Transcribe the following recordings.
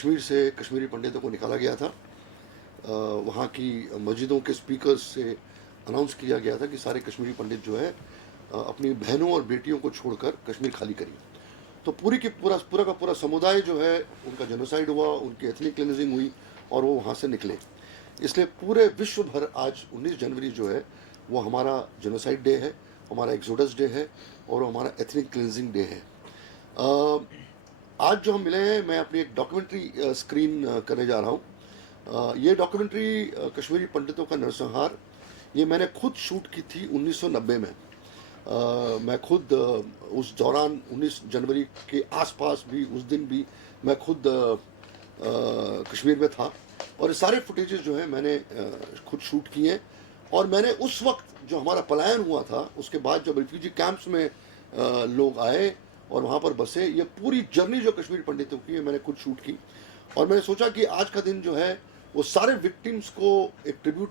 कश्मीर से कश्मीरी पंडितों को निकाला गया था। वहाँ की मस्जिदों के स्पीकर्स से अनाउंस किया गया था कि सारे कश्मीरी पंडित जो है अपनी बहनों और बेटियों को छोड़कर कश्मीर खाली करिए। तो पूरी की पूरा पूरा का पूरा समुदाय जो है उनका जेनोसाइड हुआ, उनकी एथनिक क्लिनजिंग हुई और वो वहाँ से निकले। इसलिए पूरे विश्व भर आज 19 जनवरी जो है वो हमारा जेनोसाइड डे है, हमारा एक्सोडस डे है और हमारा एथनिक क्लिनजिंग डे है। आज जो हम मिले हैं, मैं अपनी एक डॉक्यूमेंट्री स्क्रीन करने जा रहा हूँ। ये डॉक्यूमेंट्री कश्मीरी पंडितों का नरसंहार, ये मैंने खुद शूट की थी 1990 में। मैं खुद उस दौरान 19 जनवरी के आसपास भी, उस दिन भी मैं खुद कश्मीर में था और ये सारे फुटेजेस जो है मैंने खुद शूट किए हैं। और मैंने उस वक्त जो हमारा पलायन हुआ था, उसके बाद जब रिफ्यूजी कैंप्स में लोग आए और वहाँ पर बसे, ये पूरी जर्नी जो कश्मीरी पंडितों की है मैंने खुद शूट की। और मैंने सोचा कि आज का दिन जो है वो सारे विक्टिम्स को एक ट्रिब्यूट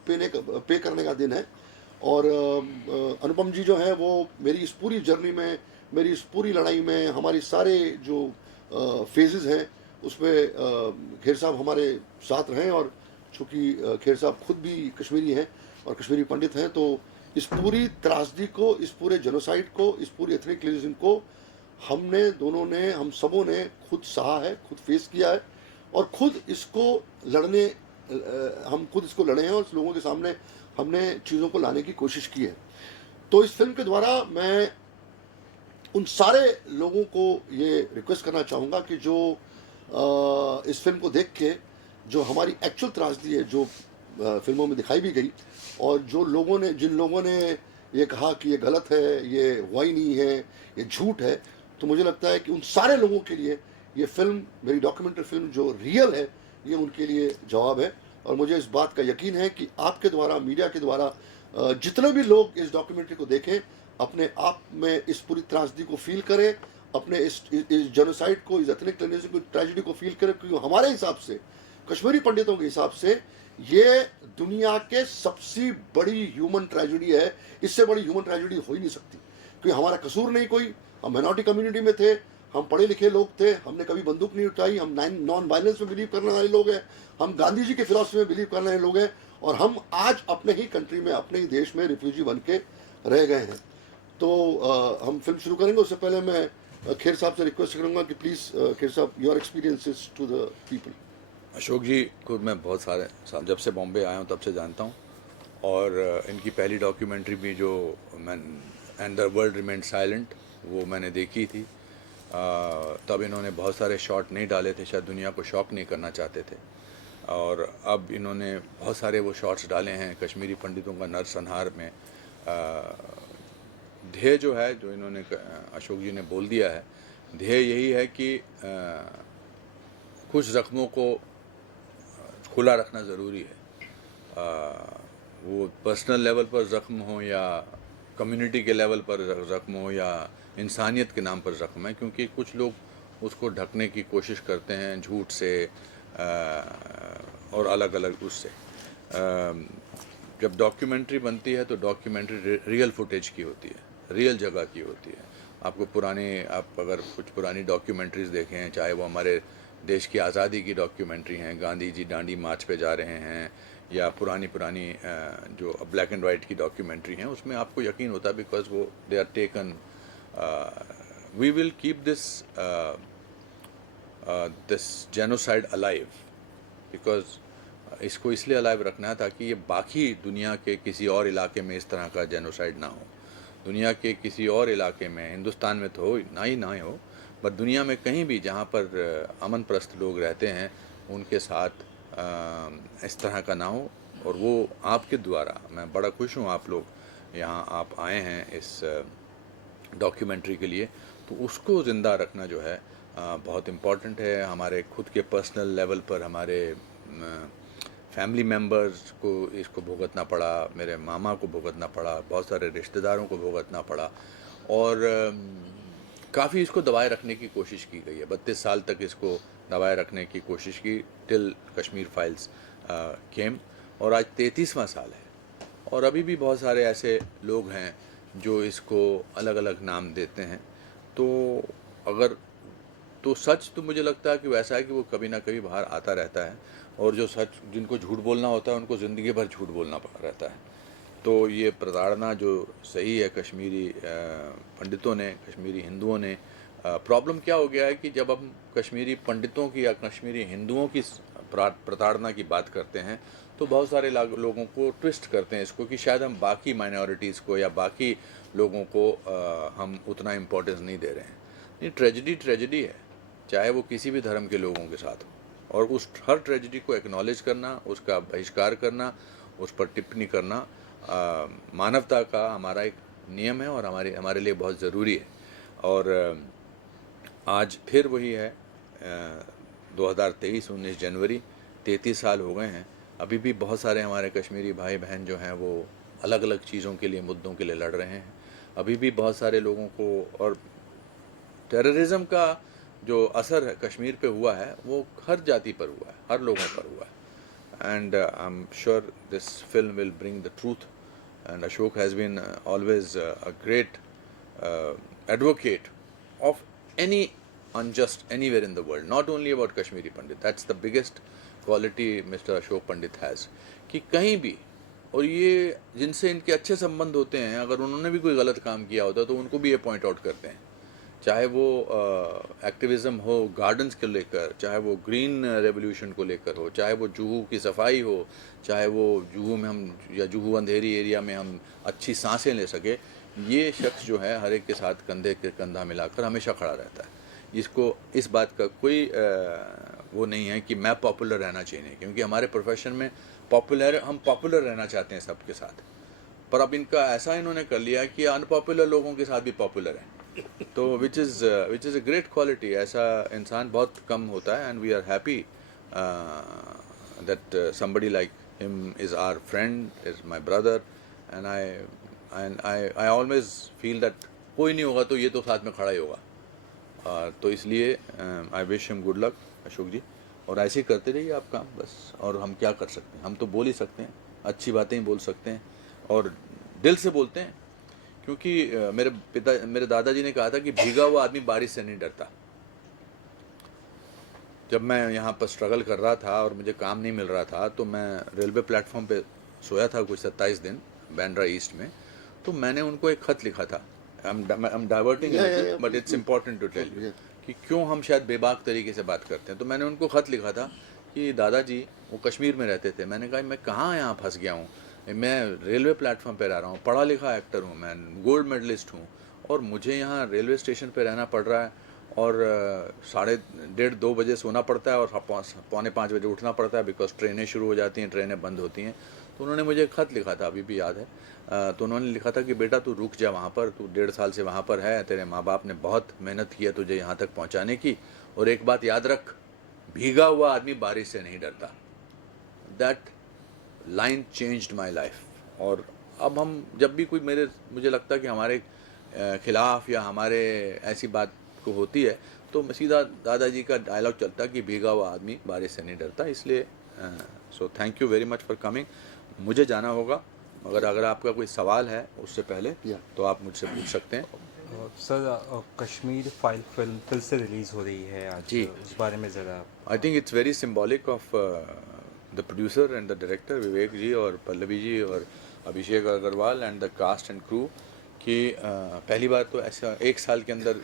पे करने का दिन है। और अनुपम जी जो है वो मेरी इस पूरी जर्नी में, मेरी इस पूरी लड़ाई में, हमारी सारे जो फेजेस हैं उसमें खेर साहब हमारे साथ रहें। और चूँकि खेर साहब खुद भी कश्मीरी हैं और कश्मीरी पंडित हैं, तो इस पूरी त्रासदी को, इस पूरे जेनोसाइड को, इस पूरी एथनिक क्लिनजिंग को हमने दोनों ने, हम सबों ने खुद सहा है, खुद फेस किया है और खुद इसको लड़ने, हम खुद इसको लड़े हैं और इस लोगों के सामने हमने चीज़ों को लाने की कोशिश की है। तो इस फिल्म के द्वारा मैं उन सारे लोगों को ये रिक्वेस्ट करना चाहूँगा कि जो इस फिल्म को देख के जो हमारी एक्चुअल त्रासदी है, जो फिल्मों में दिखाई भी गई, और जो लोगों ने, जिन लोगों ने ये कहा कि ये गलत है, ये हुआ ही नहीं है, ये झूठ है, तो मुझे लगता है कि उन सारे लोगों के लिए ये फिल्म, मेरी डॉक्यूमेंट्री फिल्म जो रियल है, ये उनके लिए जवाब है। और मुझे इस बात का यकीन है कि आपके द्वारा, मीडिया के द्वारा जितने भी लोग इस डॉक्यूमेंट्री को देखें, अपने आप में इस पूरी त्रासदी को फील करें, अपने इस जेनोसाइड को, इस एथनिक क्लिनजिंग को, ट्रेजेडी को फील करें, क्योंकि हमारे हिसाब से, कश्मीरी पंडितों के हिसाब से, ये दुनिया के सबसे बड़ी ह्यूमन ट्रेजेडी है। इससे बड़ी ह्यूमन ट्रेजेडी हो ही नहीं सकती, क्योंकि हमारा कसूर नहीं कोई, हम माइनॉरिटी कम्युनिटी में थे, हम पढ़े लिखे लोग थे, हमने कभी बंदूक नहीं उठाई, हम नॉन वायलेंस में बिलीव करने वाले लोग हैं, हम गांधी जी की फिलॉसफी में बिलीव करने वाले लोग हैं, और हम आज अपने ही कंट्री में, अपने ही देश में रिफ्यूजी बन के रह गए हैं। तो हम फिल्म शुरू करेंगे, उससे पहले मैं खेर साहब से रिक्वेस्ट करूंगा कि प्लीज़ खेर साहब, your experiences to the people. Ashok ji को मैं बहुत सारे साल, जब से बॉम्बे आया हूँ तब से जानता हूँ, और इनकी पहली डॉक्यूमेंट्री भी जो मैं and the world remained silent, वो मैंने देखी थी। तब इन्होंने बहुत सारे शॉट नहीं डाले थे, शायद दुनिया को शॉक नहीं करना चाहते थे, और अब इन्होंने बहुत सारे वो शॉट्स डाले हैं कश्मीरी पंडितों का नरसंहार में। ध्येय जो है, जो इन्होंने अशोक जी ने बोल दिया है, ध्येय यही है कि कुछ ज़ख्मों को खुला रखना ज़रूरी है। वो पर्सनल लेवल पर ज़ख्म हो या कम्युनिटी के लेवल पर ज़ख्म हो या इंसानियत के नाम पर ज़ख्म है, क्योंकि कुछ लोग उसको ढकने की कोशिश करते हैं झूठ से और अलग अलग उससे। जब डॉक्यूमेंट्री बनती है तो डॉक्यूमेंट्री रियल फुटेज की होती है, रियल जगह की होती है। आपको आप अगर कुछ पुरानी डॉक्यूमेंट्रीज़ देखें, चाहे वो हमारे देश की आज़ादी की डॉक्यूमेंट्री हैं, गांधी जी दांडी मार्च पे जा रहे हैं, या पुरानी जो ब्लैक एंड वाइट की डॉक्यूमेंट्री हैं, उसमें आपको यकीन होता है, बिकॉज वो they are taken. We will keep this genocide alive, because इसको इसलिए अलाइव रखना है ताकि ये बाकी दुनिया के किसी और इलाके में इस तरह का जेनोसाइड ना हो। दुनिया के किसी और इलाके में, हिंदुस्तान में तो हो ना हो, बट दुनिया में कहीं भी जहाँ पर अमन परस्त लोग रहते हैं, उनके साथ इस तरह का ना हो। और वो आपके द्वारा, मैं बड़ा खुश हूँ आप लोग यहाँ आप आए हैं इस डॉक्यूमेंट्री के लिए, तो उसको ज़िंदा रखना जो है बहुत इम्पॉर्टेंट है। हमारे खुद के पर्सनल लेवल पर हमारे फैमिली मेम्बर्स को इसको भुगतना पड़ा, मेरे मामा को भुगतना पड़ा, बहुत सारे रिश्तेदारों को भुगतना पड़ा, और काफ़ी इसको दबाए रखने की कोशिश की गई है। 32 साल तक इसको दबाए रखने की कोशिश की, टिल कश्मीर फाइल्स केम, और आज 33वां साल है, और अभी भी बहुत सारे ऐसे लोग हैं जो इसको अलग अलग नाम देते हैं। तो अगर तो सच तो मुझे लगता है कि वैसा है कि वो कभी ना कभी बाहर आता रहता है, और जो सच जिनको झूठ बोलना होता है उनको ज़िंदगी भर झूठ बोलना रहता है। तो ये प्रताड़ना जो सही है कश्मीरी पंडितों ने, कश्मीरी हिंदुओं ने, प्रॉब्लम क्या हो गया है कि जब हम कश्मीरी पंडितों की या कश्मीरी हिंदुओं की प्रताड़ना की बात करते हैं तो बहुत सारे लोगों को ट्विस्ट करते हैं इसको कि शायद हम बाकी माइनॉरिटीज़ को या बाकी लोगों को हम उतना इम्पोर्टेंस नहीं दे रहे हैं। नहीं, ट्रेजेडी ट्रेजेडी है, चाहे वो किसी भी धर्म के लोगों के साथ हो, और उस हर ट्रेजेडी को एक्नॉलेज करना, उसका बहिष्कार करना, उस पर टिप्पणी करना मानवता का हमारा एक नियम है और हमारे लिए बहुत ज़रूरी है। और आज फिर वही है, 2023 19 जनवरी, 33 साल हो गए हैं। अभी भी बहुत सारे हमारे कश्मीरी भाई बहन जो हैं वो अलग अलग चीज़ों के लिए, मुद्दों के लिए लड़ रहे हैं। अभी भी बहुत सारे लोगों को, और टेररिज्म का जो असर है कश्मीर पे हुआ है वो हर जाति पर हुआ है, हर लोगों पर हुआ है। And I am sure this film will bring the truth, and Ashok has been always a great advocate of any unjust anywhere in the world, not only about Kashmiri Pandit. That's the biggest quality Mr. Ashok Pandit has, कि कहीं भी, और ये जिनसे इनके अच्छे संबंध होते हैं, अगर उन्होंने भी कोई गलत काम किया होता तो उनको भी ये पॉइंट आउट करते हैं, चाहे वो एक्टिविज़म हो गार्डन्स को लेकर, चाहे वो ग्रीन रेवोल्यूशन को लेकर हो, चाहे वो जुहू की सफाई हो, चाहे वो जुहू में हम या जुहू अंधेरी एरिया में हम अच्छी सांसें ले सके। ये शख्स जो है हर एक के साथ कंधे के कंधा मिलाकर हमेशा खड़ा रहता है। इसको इस बात का कोई वो नहीं है कि मैं पॉपुलर रहना चाहिए, क्योंकि हमारे प्रोफेशन में हम पॉपुलर रहना चाहते हैं सबके साथ, पर अब इनका ऐसा इन्होंने कर लिया कि अनपॉपुलर लोगों के साथ भी पॉपुलर है। तो which is a great quality. ऐसा इंसान बहुत कम होता है, and we are happy that somebody like him is our friend, is my brother, and I always feel that कोई नहीं होगा तो ये तो साथ में खड़ा ही होगा। तो इसलिए I wish him good luck Ashok ji, और ऐसे ही करते रहिए आप काम, बस। और हम क्या कर सकते हैं, हम तो बोल ही सकते हैं, अच्छी बातें ही बोल सकते हैं, और दिल से बोलते हैं। क्योंकि मेरे दादाजी ने कहा था कि भीगा हुआ आदमी बारिश से नहीं डरता। जब मैं यहाँ पर स्ट्रगल कर रहा था और मुझे काम नहीं मिल रहा था, तो मैं रेलवे प्लेटफॉर्म पे सोया था कुछ 27 दिन बैंड्रा ईस्ट में। तो मैंने उनको एक ख़त लिखा था, I am diverting, but it's important to tell you कि क्यों हम शायद बेबाक तरीके से बात करते हैं। तो मैंने उनको ख़त लिखा था कि दादाजी, वो कश्मीर में रहते थे, मैंने कहा मैं कहाँ यहाँ फंस गया हूँ, मैं रेलवे प्लेटफॉर्म पे रह रहा हूँ, पढ़ा लिखा एक्टर हूँ, मैं गोल्ड मेडलिस्ट हूँ, और मुझे यहाँ रेलवे स्टेशन पे रहना पड़ रहा है, और 1:30-2 बजे सोना पड़ता है और 4:45 बजे उठना पड़ता है, बिकॉज ट्रेनें शुरू हो जाती हैं, ट्रेनें बंद होती हैं। तो उन्होंने मुझे ख़त लिखा था, अभी भी याद है। तो उन्होंने लिखा था कि बेटा तू रुक जा वहाँ पर, तू 1.5 साल से वहाँ पर है, तेरे माँ बाप ने बहुत मेहनत की है तुझे यहाँ तक पहुँचाने की, और एक बात याद रख, भीगा हुआ आदमी बारिश से नहीं डरता। That line changed my life. और अब हम जब भी कोई मुझे लगता है कि हमारे खिलाफ या हमारे ऐसी बात को होती है, तो सीधा दादाजी का डायलॉग चलता है कि भीगा हुआ आदमी बारिश से नहीं डरता। इसलिए so thank you very much for coming. मुझे जाना होगा, मगर अगर आपका कोई सवाल है उससे पहले तो आप मुझसे पूछ सकते हैं। सर, कश्मीर फाइल फिल्म फिर से रिलीज़ हो रही है आज जी, उस बारे में ज़रा। I think it's very symbolic of the producer and the director Vivek ji और पल्लवी जी और Abhishek Agarwal and the cast and crew कि पहली बार तो ऐसा 1 साल के अंदर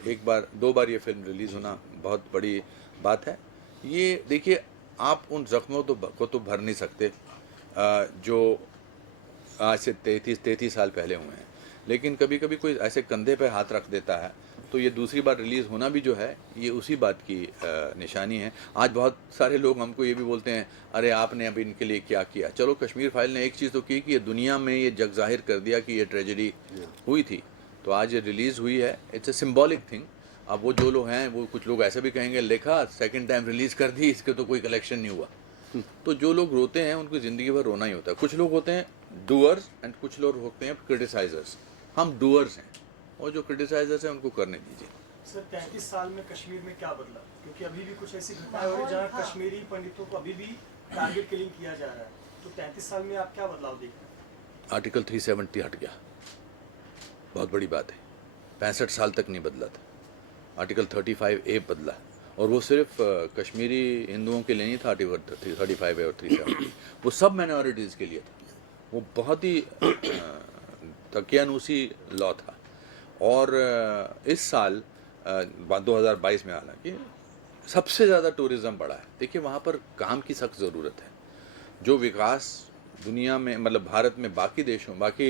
2 बार ये फिल्म रिलीज़ होना बहुत बड़ी बात है। ये देखिए, आप उन ज़ख्मों को तो भर नहीं सकते जो आज से 33 साल पहले हुए हैं, लेकिन कभी कभी कोई ऐसे कंधे पे हाथ रख देता है, तो ये दूसरी बार रिलीज़ होना भी जो है ये उसी बात की निशानी है। आज बहुत सारे लोग हमको ये भी बोलते हैं, अरे आपने अभी इनके लिए क्या किया। चलो, कश्मीर फाइल ने एक चीज़ तो की कि ये दुनिया में ये जग जाहिर कर दिया कि ये ट्रेजेडी हुई थी, तो आज ये रिलीज़ हुई है। It's a symbolic thing. अब वो जो लोग हैं, वो कुछ लोग ऐसे भी कहेंगे, लिखा सेकेंड टाइम रिलीज़ कर दी, इसके तो कोई कलेक्शन नहीं हुआ। तो जो लोग रोते हैं उनको ज़िंदगी भर रोना ही होता है। कुछ लोग होते हैं डूअर्स एंड कुछ लोग होते हैं क्रिटिसाइजर्स। हम डूअर्स हैं, और जो क्रिटिसाइजर्स हैं उनको करने दीजिए। सर, 33 साल में कश्मीर में क्या बदला? क्योंकि अभी भी कुछ ऐसी घटनाएं हो रही जहाँ कश्मीरी पंडितों को अभी भी टारगेट किलिंग किया जा रहा है। तो 33 साल में आप क्या बदलाव देख रहे हैं? आर्टिकल 370 हट गया, बहुत बड़ी बात है। 65 साल तक नहीं बदला था। आर्टिकल 35A बदला, और वो सिर्फ कश्मीरी हिंदुओं के लिए नहीं था 35 और 37, वो सब माइनॉरिटीज़ के लिए था। वो बहुत ही तकियानूसी लॉ था। और इस साल 2022 में हालांकि सबसे ज़्यादा टूरिज़्म बढ़ा है। देखिए वहाँ पर काम की सख्त ज़रूरत है। जो विकास दुनिया में मतलब भारत में बाकी देशों बाकी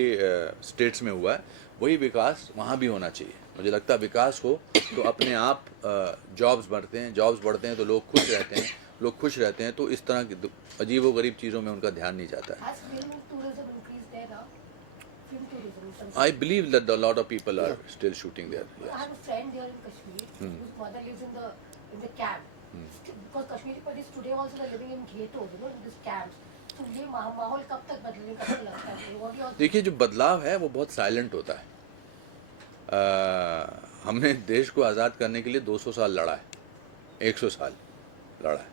स्टेट्स में हुआ है, वही विकास वहाँ भी होना चाहिए। मुझे लगता है विकास हो तो अपने आप जॉब्स बढ़ते हैं तो लोग खुश रहते हैं, लोग खुश रहते हैं तो इस तरह की अजीबोगरीब चीज़ों में उनका ध्यान नहीं जाता है। I believe that a lot of people are still shooting there. I Yes. have a friend there in Kashmir whose mother lives in the camp. Because Kashmiri Pandits today also are living in ghettos, you know, in these camps. तो ये माहौल कब तक बदलेगा, कब तक लगता है? What do you all देखिए जो बदलाव है वो बहुत साइलेंट होता है। हमने देश को आज़ाद करने के लिए 200 साल लड़ा है, 100 साल लड़ा है,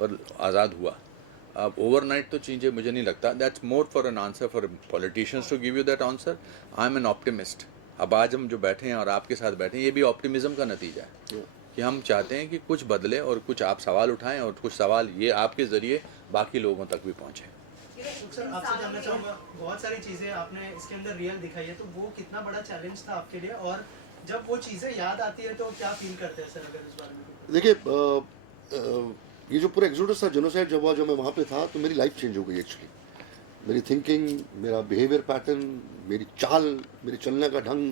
पर आज़ाद हुआ। अब ओवरनाइट तो चीज़ें मुझे नहीं लगता। That's more for an answer for politicians to give you that answer. I am an optimist. अब आज हम जो बैठे हैं और आपके साथ बैठे हैं, ये भी ऑप्टिमिज्म का नतीजा है कि हम चाहते हैं कि कुछ बदले और कुछ आप सवाल उठाएं और कुछ सवाल ये आपके ज़रिए बाकी लोगों तक भी पहुँचें। सर आपसे जानना चाहूँगा, बहुत सारी चीज़ें आपने इसके अंदर रियल दिखाई है, तो वो कितना बड़ा चैलेंज था आपके लिए, और जब वो चीज़ें याद आती है तो क्या फील करते हैं सर, अगर इस बारे में? देखिए ये जो पूरा एक्सोडस था, जेनोसाइड जब हुआ, जो मैं वहाँ पे था, तो मेरी लाइफ चेंज हो गई एक्चुअली। मेरी थिंकिंग, मेरा बिहेवियर पैटर्न, मेरी चाल, मेरे चलने का ढंग,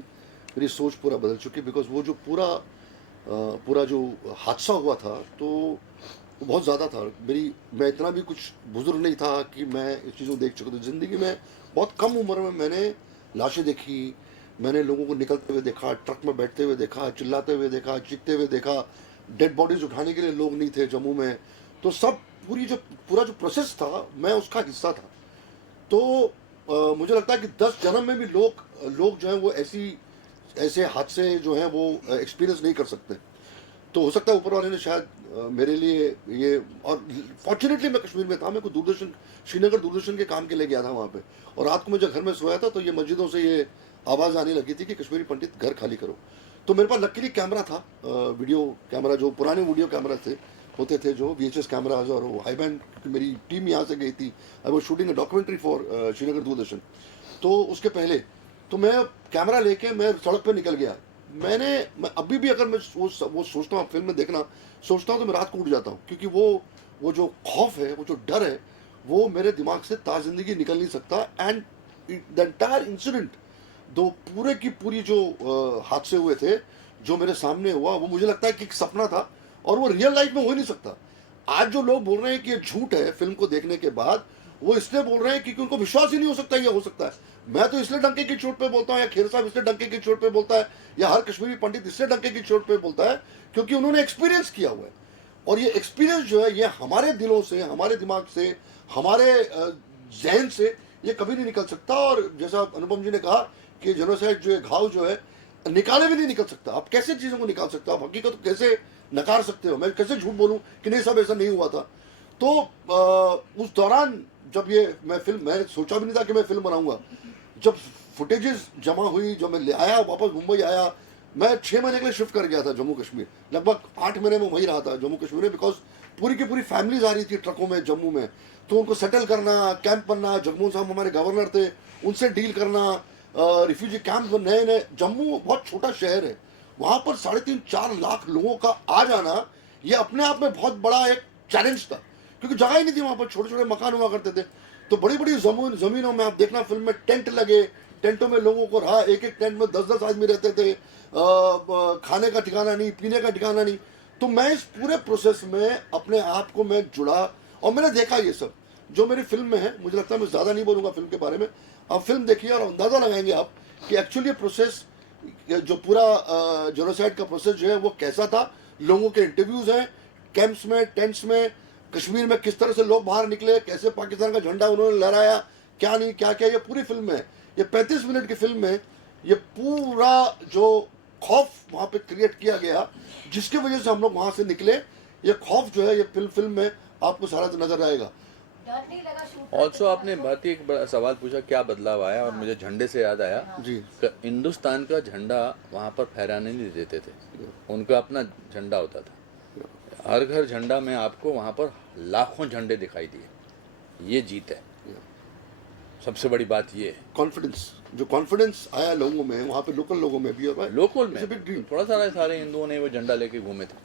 मेरी सोच पूरा बदल चुकी। बिकॉज वो जो पूरा जो हादसा हुआ था तो वो बहुत ज़्यादा था। मैं इतना भी कुछ बुजुर्ग नहीं था कि मैं इस चीज़ों को देख चुका था। ज़िंदगी में बहुत कम उम्र में मैंने लाशें देखी, मैंने लोगों को निकलते हुए देखा, ट्रक में बैठते हुए देखा, चिल्लाते हुए देखा, चीखते हुए देखा। डेड बॉडीज उठाने के लिए लोग नहीं थे जम्मू में। तो सब पूरा जो प्रोसेस था, मैं उसका हिस्सा था। तो मुझे लगता है कि 10 जन्म में भी लोग जो हैं वो ऐसे हादसे जो हैं वो एक्सपीरियंस नहीं कर सकते। तो हो सकता है ऊपर वाले ने शायद मेरे लिए ये, और फॉर्चुनेटली मैं कश्मीर में था। मैं को श्रीनगर दूरदर्शन के काम के लिए गया था वहाँ पे, और रात को मैं जब घर में सोया था तो ये मस्जिदों से ये आवाज़ आने लगी थी कि कश्मीरी पंडित घर खाली करो। तो मेरे पास लकीली कैमरा था, वीडियो कैमरा, जो पुराने वीडियो कैमरा होते थे जो VHS कैमराज, और वो हाई बैंड। मेरी टीम यहाँ से गई थी, I was shooting a documentary for Srinagar Doordarshan. तो उसके पहले तो मैं कैमरा लेके मैं सड़क पे निकल गया। मैं अभी भी अगर मैं वो सोचता हूँ, फिल्म में देखना सोचता हूँ, तो मैं रात को उठ जाता हूँ, क्योंकि वो जो खौफ है, वो जो डर है, वो मेरे दिमाग से ताज़िंदगी निकल नहीं सकता। एंड द एंटायर इंसिडेंट, दो पूरे की पूरी जो हादसे हुए थे, जो मेरे सामने हुआ, वो मुझे लगता है कि एक सपना था और वो रियल लाइफ में हो ही नहीं सकता। आज जो लोग बोल रहे हैं कि ये झूठ है फिल्म को देखने के बाद, वो इसलिए बोल रहे हैं क्योंकि उनको विश्वास ही नहीं हो सकता ये हो सकता है। मैं तो इसलिए डंके की चोट पे बोलता हूँ, या खेर साहब इसलिए डंके की चोट पे बोलता है, या हर कश्मीरी पंडित इसलिए डंके की चोट पे बोलता है क्योंकि उन्होंने एक्सपीरियंस किया हुआ है। और ये एक्सपीरियंस जो है, ये हमारे दिलों से, हमारे दिमाग से, हमारे जहन से ये कभी नहीं निकल सकता। और जैसा अनुपम जी ने कहा कि जेनोसाइड जो है, घाव जो है, निकाले भी नहीं निकल सकता। आप कैसे चीज़ों को निकाल सकते हो? आप हकीकत को कैसे नकार सकते हो? मैं कैसे झूठ बोलूं कि नहीं सब ऐसा नहीं हुआ था? तो उस दौरान जब मैं सोचा भी नहीं था कि मैं फिल्म बनाऊंगा। जब फुटेजेस जमा हुई, जब मैं ले आया, वापस मुंबई आया, मैं 6 महीने के लिए शिफ्ट कर गया था जम्मू कश्मीर। लगभग 8 महीने में वहीं रहा था जम्मू कश्मीर में, बिकॉज पूरी की पूरी फैमिलीज आ रही थी ट्रकों में जम्मू में। तो उनको सेटल करना, कैंप बनना, जगमोहन साहब हमारे गवर्नर थे, उनसे डील करना, रिफ्यूजी कैंप नए। जम्मू बहुत छोटा शहर है, वहाँ पर 3.5-4 लाख लोगों का आ जाना, ये अपने आप में बहुत बड़ा एक चैलेंज था, क्योंकि जगह ही नहीं थी वहाँ पर। छोटे छोटे मकान हुआ करते थे। तो बड़ी बड़ी ज़मीनों में आप देखना, फिल्म में टेंट लगे, टेंटों में लोगों को रहा, एक टेंट में 10-10 आदमी रहते थे, खाने का ठिकाना नहीं, पीने का ठिकाना नहीं। तो मैं इस पूरे प्रोसेस में अपने आप को मैं जुड़ा, और मैंने देखा ये सब जो मेरी फिल्म में है। मुझे लगता है मैं ज़्यादा नहीं बोलूँगा फिल्म के बारे में, आप फिल्म देखिए और अंदाज़ा लगाएंगे आप कि एक्चुअली ये प्रोसेस, जो पूरा जेनोसाइड का प्रोसेस जो है वो कैसा था। लोगों के इंटरव्यूज़ हैं कैंप्स में, टेंट्स में, कश्मीर में किस तरह से लोग बाहर निकले, कैसे पाकिस्तान का झंडा उन्होंने लहराया, क्या नहीं क्या क्या, ये पूरी फिल्म है। ये 35 मिनट की फिल्म में ये पूरा जो खौफ वहाँ पे क्रिएट किया गया, जिसकी वजह से हम लोग वहाँ से निकले, ये खौफ जो है ये फिल्म में आपको सारा नजर आएगा। डर नहीं लगा शूट ऑल्सो आपने बहुत ही एक बड़ा सवाल पूछा, क्या बदलाव आया, और मुझे झंडे से याद आया। जी, हिंदुस्तान का झंडा वहाँ पर फहराने नहीं देते थे, उनका अपना झंडा होता था। हर घर झंडा में आपको वहाँ पर लाखों झंडे दिखाई दिए, ये जीत है। सबसे बड़ी बात ये है। कॉन्फिडेंस, जो कॉन्फिडेंस आया लोगों में, वहाँ पे लोकल लोगों में भी, और local It's a big dream. में थोड़ा सारे हिंदुओं ने वो झंडा लेके घूमे थे,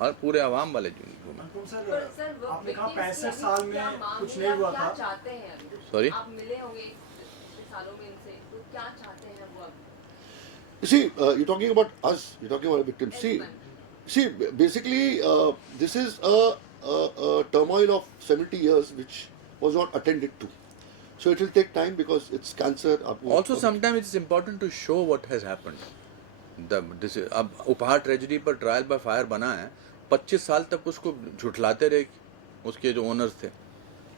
और पूरे आवाम वाले घूमे। अनुपम सर, पर सर वो आपने कहा victims 65 की साल अभी क्या में मांग कुछ है, नहीं आप हुआ क्या था। चाहते हैं अभी? Sorry? आप मिले होंगे इतने सालों में इनसे, तो क्या चाहते हैं वो अब? You see, you're talking about us, you're talking about victims. See, basically, this is a turmoil of 70 years which was not attended to. So it will take time because it's cancer. Also, sometimes it's important to show what has happened. अब उपहार tragedy पर trial by fire बना है, 25 साल तक उसको झुठलाते रहे उसके जो ओनर्स थे,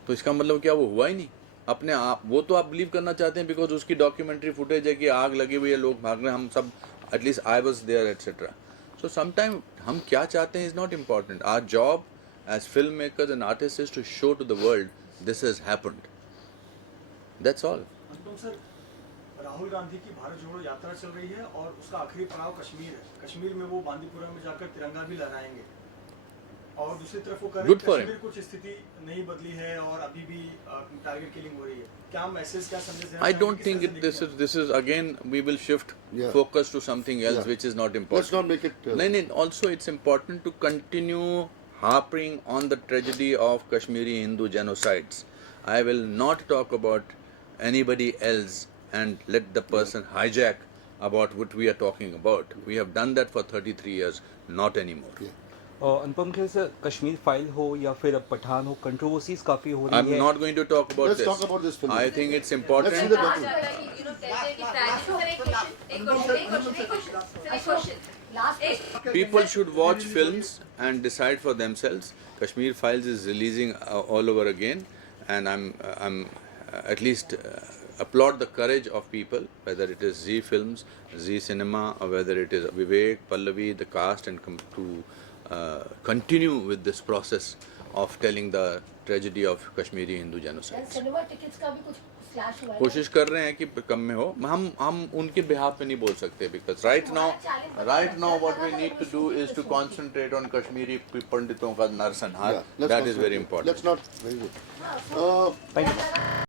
तो इसका मतलब क्या वो हुआ ही नहीं अपने आप? वो तो आप बिलीव करना चाहते हैं बिकॉज उसकी डॉक्यूमेंट्री फुटेज है कि आग लगी हुई है, लोग भाग रहे हैं, हम सब at least I was there etcetera. So sometime हम क्या चाहते हैं is not important. Our job as film makers and artist is to show to the world this has happened, that's all. Anupam sir, Rahul Gandhi की भारत जोड़ो यात्रा चल रही है और उसका आखिरी पड़ाव कश्मीर है। कश्मीर में वो बांदीपुरा में जाकर तिरंगा भी लहराएंगे, और दूसरी तरफ वो कह रहे हैं कश्मीर कुछ स्थिति नहीं बदली है और अभी भी टारगेट किलिंग हो रही है। क्या मैसेज, क्या संदेश देना I चाहेंगे? don't किस think तरह से this is again we will shift Yeah. focus to something else Yeah. which is not important. Let's not make it. No, also it's important to continue harping on the tragedy of Kashmiri Hindu genocides. I will not talk about anybody else and let the person hijack about what we are talking about. We have done that for 33 years, not anymore. Yeah. Anupam Kher sir, Kashmir file हो या फिर अब पठान हो, controversies काफी हो रही I'm है। not going to talk about Let's this. talk about this film. I think it's Let's see important. the document. People should watch films and decide for themselves. Kashmir Files is releasing all over again, and I'm at least applaud the courage of people, whether it is Z Films, Z Cinema, or whether it is Vivek, Pallavi, the cast, and come to continue with this process of telling the tragedy of Kashmiri Hindu genocide. Cinema tickets का भी कुछ slash हुआ है। कोशिश कर रहे हैं कि कम में हो। हम उनके बिहाफ पे नहीं बोल सकते because right now what we need to do is to concentrate on Kashmiri पंडितों का नरसंहार। Yeah, let's that is not- very important. Let's not. Very good. हाँ, so Thank you.